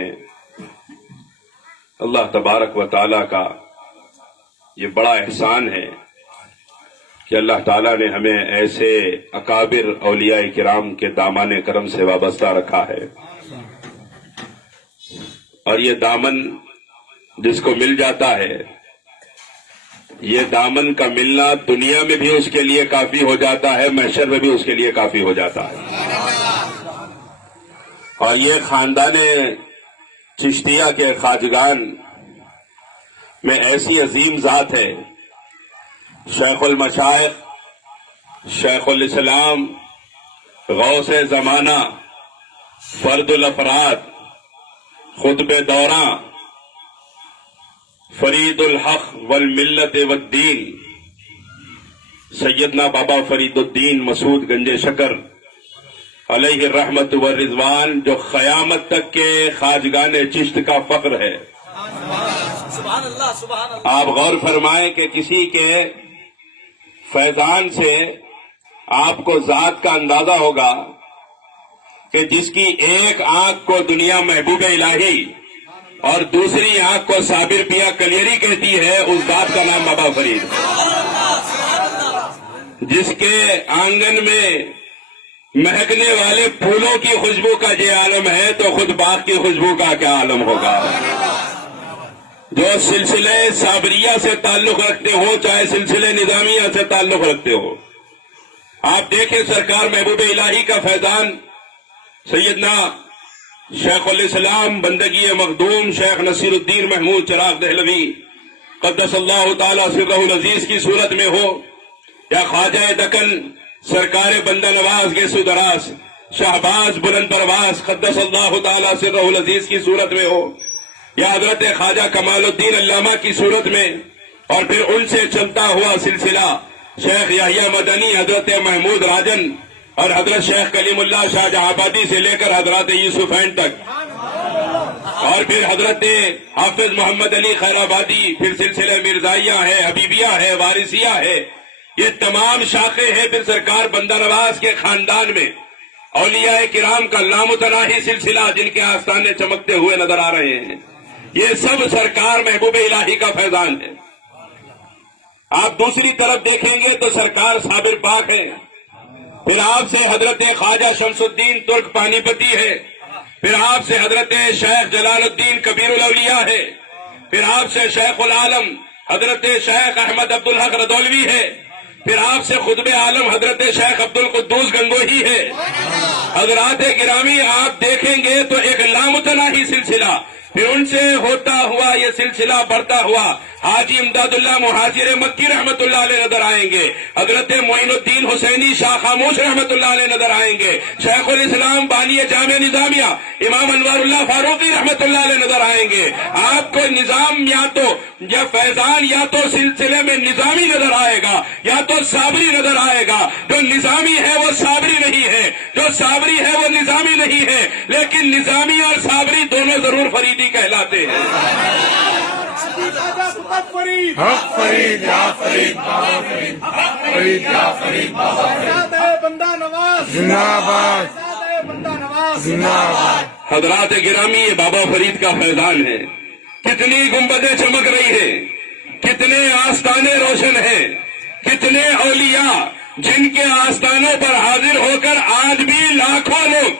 ہیں۔ اللہ تبارک و تعالیٰ کا یہ بڑا احسان ہے کہ اللہ تعالیٰ نے ہمیں ایسے اکابر اولیاء کرام کے دامان کرم سے وابستہ رکھا ہے، اور یہ دامن جس کو مل جاتا ہے، یہ دامن کا ملنا دنیا میں بھی اس کے لیے کافی ہو جاتا ہے، محشر میں بھی اس کے لیے کافی ہو جاتا ہے۔ اور یہ خاندان چشتیہ کے خواجگان میں ایسی عظیم ذات ہے، شیخ المشائخ، شیخ الاسلام، غوث زمانہ، فرد الافراد، خطب دوراں، فرید الحق والملت والدین، سیدنا بابا فرید الدین مسعود گنج شکر علیہ الرحمت والرضوان، جو قیامت تک کے خواجگان چشت کا فخر ہے۔ سبحان اللہ سبحان اللہ۔ آپ غور فرمائیں کہ کسی کے فیضان سے آپ کو ذات کا اندازہ ہوگا کہ جس کی ایک آنکھ کو دنیا محبوب الہی اور دوسری آنکھ کو صابر پیا کلیری کہتی ہے، اس ذات کا نام بابا فرید ہے۔ جس کے آنگن میں مہکنے والے پھولوں کی خوشبو کا یہ عالم ہے تو خود باغ کی خوشبو کا کیا عالم ہوگا۔ جو سلسلے صابریہ سے تعلق رکھتے ہو، چاہے سلسلے نظامیہ سے تعلق رکھتے ہو، آپ دیکھیں سرکار محبوب الہی کا فیضان سیدنا شیخ الاسلام بندگی مخدوم شیخ نصیر الدین محمود چراغ دہلوی قدس اللہ تعالی سرہ العزیز کی صورت میں ہو، یا خواجہ دکن سرکار بندہ نواز کے سدراس شہباز بلند پرواز قدس اللہ تعالی سرہ العزیز کی صورت میں ہو، یا حضرت خواجہ کمال الدین علامہ کی صورت میں، اور پھر ان سے چلتا ہوا سلسلہ شیخ یحییٰ مدنی، حضرت محمود راجن، اور حضرت شیخ کلیم اللہ شاہ جہاں آبادی سے لے کر حضرت یوسفین تک، اور پھر حضرت حافظ محمد علی خیر آبادی، پھر سلسلہ مرزائیہ ہے، حبیبیہ ہے، وارثیہ ہے، یہ تمام شاخیں ہیں۔ پھر سرکار بندہ نواز کے خاندان میں اولیاء کرام کا لامتناہی سلسلہ جن کے آستانے چمکتے ہوئے نظر آ رہے ہیں، یہ سب سرکار محبوب الہی کا فیضان ہے۔ آپ دوسری طرف دیکھیں گے تو سرکار صابر پاک ہے، پھر آپ سے حضرت خواجہ شمس الدین ترک پانی پتی ہے، پھر آپ سے حضرت شیخ جلال الدین کبیر الاولیاء ہے، پھر آپ سے شیخ العالم حضرت شیخ احمد عبدالحق ردولوی ہے، پھر آپ سے خطب عالم حضرت شیخ عبد القدوس گنگوہی ہے۔ حضرات گرامی آپ دیکھیں گے تو ایک لامتناہی سلسلہ، پھر ان سے ہوتا ہوا یہ سلسلہ بڑھتا ہوا حاجی امداد اللہ مہاجر مکی رحمت اللہ علیہ نظر آئیں گے، حضرت معین الدین حسینی شاہ خاموش رحمت اللہ علیہ نظر آئیں گے، شیخ الاسلام بانی جامع نظامیہ امام انوار اللہ فاروقی رحمت اللہ علیہ نظر آئیں گے۔ آپ کو نظام یا فیضان یا تو سلسلے میں نظامی نظر آئے گا یا تو صابری نظر آئے گا۔ جو نظامی ہے وہ صابری نہیں ہے، جو صابری ہے وہ نظامی نہیں ہے، لیکن نظامی اور صابری دونوں ضرور فریدی کہلاتے ہیں۔ حق فرید یا فرید بابا فرید، حق فرید یا فرید بابا فرید، بندہ نواز زندہ باد، بندہ نواز زندہ باد۔ حضرات گرامی یہ بابا فرید کا فیضان ہے۔ کتنی گنبدیں چمک رہی ہیں، کتنے آستانے روشن ہیں، کتنے اولیاء جن کے آستانوں پر حاضر ہو کر آج بھی لاکھوں لوگ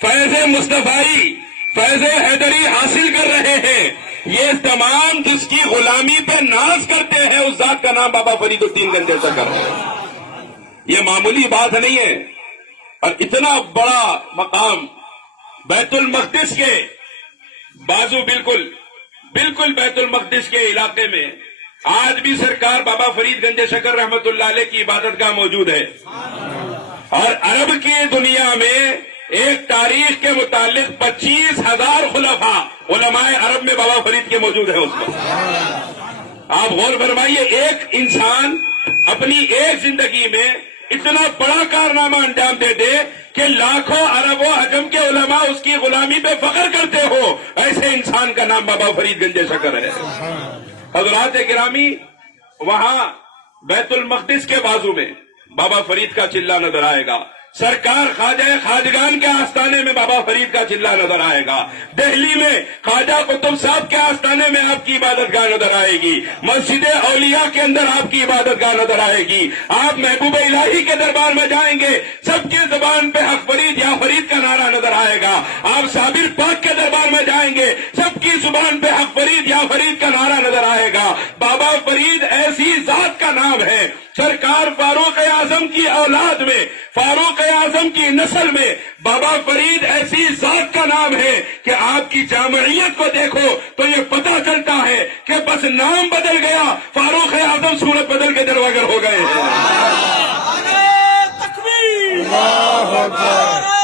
فیض مصطفائی، فیض حیدری حاصل کر رہے ہیں۔ یہ تمام جس کی غلامی پہ ناز کرتے ہیں، اس ذات کا نام بابا فرید الدین گنج شکر ہے۔ یہ معمولی بات نہیں ہے، اور اتنا بڑا مقام بیت المقدس کے بازو بالکل بیت المقدس کے علاقے میں آج بھی سرکار بابا فرید گنج شکر رحمت اللہ علیہ کی عبادت گاہ موجود ہے، اور عرب کی دنیا میں ایک تاریخ کے متعلق 25,000 خلفاء علماء عرب میں بابا فرید کے موجود ہیں۔ اس کو آپ غور فرمائیے، ایک انسان اپنی ایک زندگی میں اتنا بڑا کارنامہ انجام دے دے کہ لاکھوں عرب و عجم کے علماء اس کی غلامی پہ فخر کرتے ہو، ایسے انسان کا نام بابا فرید گنج شکر ہے۔ حضرات گرامی، وہاں بیت المقدس کے بازو میں بابا فرید کا چلہ نظر آئے گا۔ سرکار خواجہ خواجگان کے آستانے میں بابا فرید کا چلہ نظر آئے گا. دہلی میں خواجہ قطب صاحب کے آستانے میں آپ کی عبادت گاہ نظر آئے گی. مسجد اولیاء کے اندر آپ کی عبادت گاہ نظر آئے گی. آپ محبوب الہی کے دربار میں جائیں گے, سب کی زبان پہ حق فرید یا فرید کا نعرہ نظر آئے گا. آپ صابر پاک کے دربار میں جائیں گے, سب کی زبان پہ حق فرید یا فرید کا نعرہ نظر آئے گا. بابا فرید ایسی ذات کا نام ہے. سرکار فاروق اعظم کی اولاد میں, فاروق اعظم کی نسل میں بابا فرید ایسی ذات کا نام ہے کہ آپ کی جامعیت کو دیکھو تو یہ پتہ چلتا ہے کہ بس نام بدل گیا, فاروق اعظم صورت بدل کے درواگر ہو گئے ہیں. تکبیر اللہ اکبر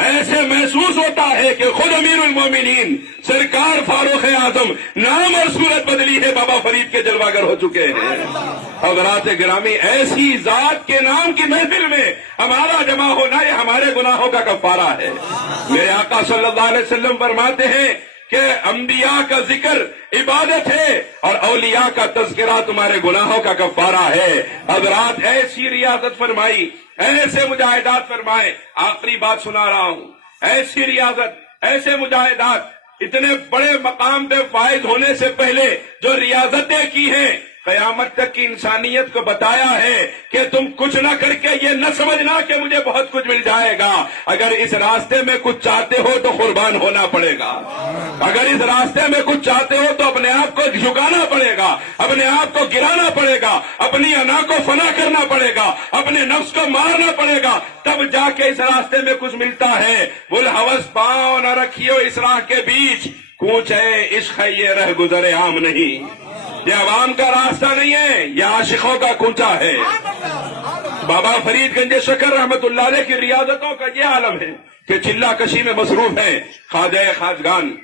ایسے محسوس ہوتا ہے کہ خود امیر المومنین سرکار فاروق اعظم نام اور صورت بدلی ہے, بابا فرید کے جلواگر ہو چکے ہیں. حضرات گرامی, ایسی ذات کے نام کی محفل میں ہمارا جمع ہونا یہ ہمارے گناہوں کا کفارہ ہے. میرے آقا صلی اللہ علیہ وسلم فرماتے ہیں کہ انبیاء کا ذکر عبادت ہے اور اولیاء کا تذکرہ تمہارے گناہوں کا کفارہ ہے. حضرات ایسی ریاضت فرمائی, ایسے مجاہدات فرمائے. آخری بات سنا رہا ہوں, ایسی ریاضت, ایسے مجاہدات, اتنے بڑے مقام پہ فائز ہونے سے پہلے جو ریاضتیں کی ہیں, قیامت تک کی انسانیت کو بتایا ہے کہ تم کچھ نہ کر کے یہ نہ سمجھنا کہ مجھے بہت کچھ مل جائے گا. اگر اس راستے میں کچھ چاہتے ہو تو قربان ہونا پڑے گا. اگر اس راستے میں کچھ چاہتے ہو تو اپنے آپ کو جھکانا پڑے گا, اپنے آپ کو گرانا پڑے گا, اپنی انا کو فنا کرنا پڑے گا, اپنے نفس کو مارنا پڑے گا, تب جا کے اس راستے میں کچھ ملتا ہے. بلحوث پاؤں نہ رکھیو اس راہ کے بیچ, کوچ ہے عشق ہے یہ رہ گزر عام نہیں. یہ عوام کا راستہ نہیں ہے, یہ عاشقوں کا کوچا ہے. بابا فرید گنج شکر رحمت اللہ علیہ کی ریاضتوں کا یہ عالم ہے کہ چلہ کشی میں مصروف ہے. خواجہ خواجگان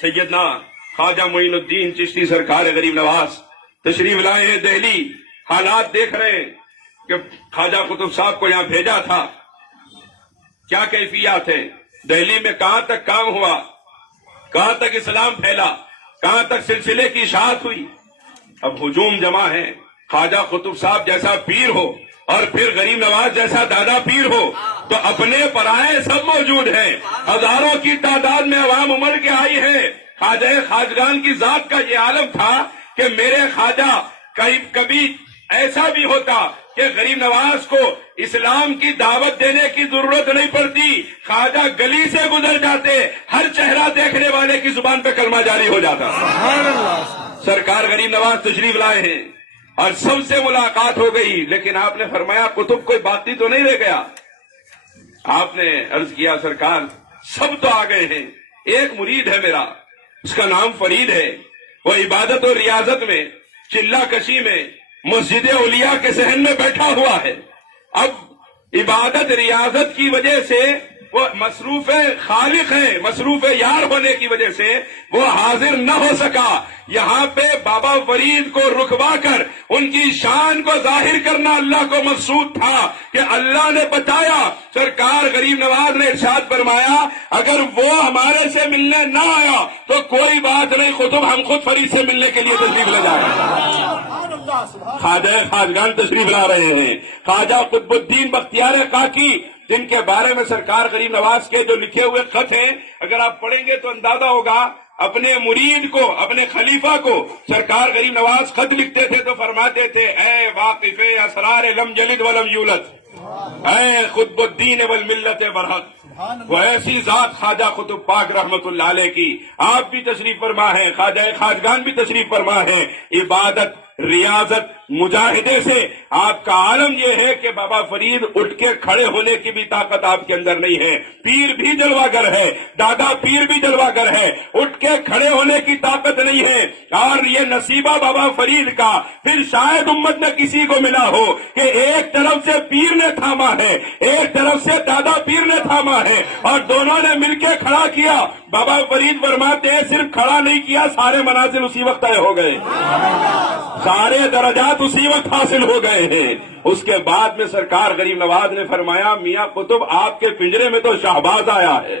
سیدنا خواجہ معین الدین چشتی سرکار غریب نواز تشریف لائے ہیں دہلی. حالات دیکھ رہے ہیں کہ خواجہ قطب صاحب کو یہاں بھیجا تھا, کیا کیفیات ہے دہلی میں, کہاں تک کام ہوا, کہاں تک اسلام پھیلا, کہاں تک سلسلے کی اشاعت ہوئی. اب ہجوم جمع ہے. خواجہ قطب صاحب جیسا پیر ہو اور پھر غریب نواز جیسا دادا پیر ہو تو اپنے پرائے سب موجود ہیں. ہزاروں کی تعداد میں عوام امڑ کے آئی ہے. خواجہ خواجگان کی ذات کا یہ عالم تھا کہ میرے خواجہ کبھی ایسا بھی ہوتا کہ غریب نواز کو اسلام کی دعوت دینے کی ضرورت نہیں پڑتی, خواجہ گلی سے گزر جاتے, ہر چہرہ دیکھنے والے کی زبان پہ کلمہ جاری ہو جاتا. سرکار غریب نواز تشریف لائے ہیں اور سب سے ملاقات ہو گئی, لیکن آپ نے فرمایا قطب کوئی باقی تو نہیں رہ گیا. آپ نے عرض کیا سرکار سب تو آ گئے ہیں, ایک مرید ہے میرا, اس کا نام فرید ہے, وہ عبادت اور ریاضت میں, چلہ کشی میں, مسجد اولیاء کے صحن میں بیٹھا ہوا ہے. اب عبادت ریاضت کی وجہ سے وہ مصروف خالق ہے, مصروف یار ہونے کی وجہ سے وہ حاضر نہ ہو سکا. یہاں پہ بابا فرید کو رکوا کر ان کی شان کو ظاہر کرنا اللہ کو مقصود تھا کہ اللہ نے بتایا. سرکار غریب نواز نے ارشاد فرمایا اگر وہ ہمارے سے ملنے نہ آیا تو کوئی بات نہیں, قطب ہم خود فرید سے ملنے کے لیے تشریف لے جائیں. خواجہ خواجگان تشریف لا رہے ہیں. خواجہ قطب الدین بختیار کاکی جن کے بارے میں سرکار غریب نواز کے جو لکھے ہوئے خط ہیں اگر آپ پڑھیں گے تو اندازہ ہوگا. اپنے مرید کو, اپنے خلیفہ کو سرکار غریب نواز خط لکھتے تھے تو فرماتے تھے اے واقف اسرار لم یلد ولم یولد, اے قطب الدین والملت برحق. وہ ایسی ذات خواجہ قطب پاک رحمت اللہ علیہ کی. آپ بھی تشریف فرما ہے, خواجہ خواجگان بھی تشریف فرما ہے. عبادت ریاضت مجاہدے سے آپ کا عالم یہ ہے کہ بابا فرید اٹھ کے کھڑے ہونے کی بھی طاقت آپ کے اندر نہیں ہے. پیر بھی جلواگر ہے, دادا پیر بھی جلواگر ہے, اٹھ کے کھڑے ہونے کی طاقت نہیں ہے. اور یہ نصیبہ بابا فرید کا پھر شاید امت میں کسی کو ملا ہو کہ ایک طرف سے پیر نے تھاما ہے, ایک طرف سے دادا پیر نے تھاما ہے اور دونوں نے مل کے کھڑا کیا. بابا فرید فرماتے ہیں صرف کھڑا نہیں کیا, سارے منازل اسی وقت طے ہو گئے, سارے درجات اسی وقت حاصل ہو گئے ہیں. اس کے بعد میں سرکار غریب نواز نے فرمایا میاں قطب آپ کے پنجرے میں تو شہباز آیا ہے.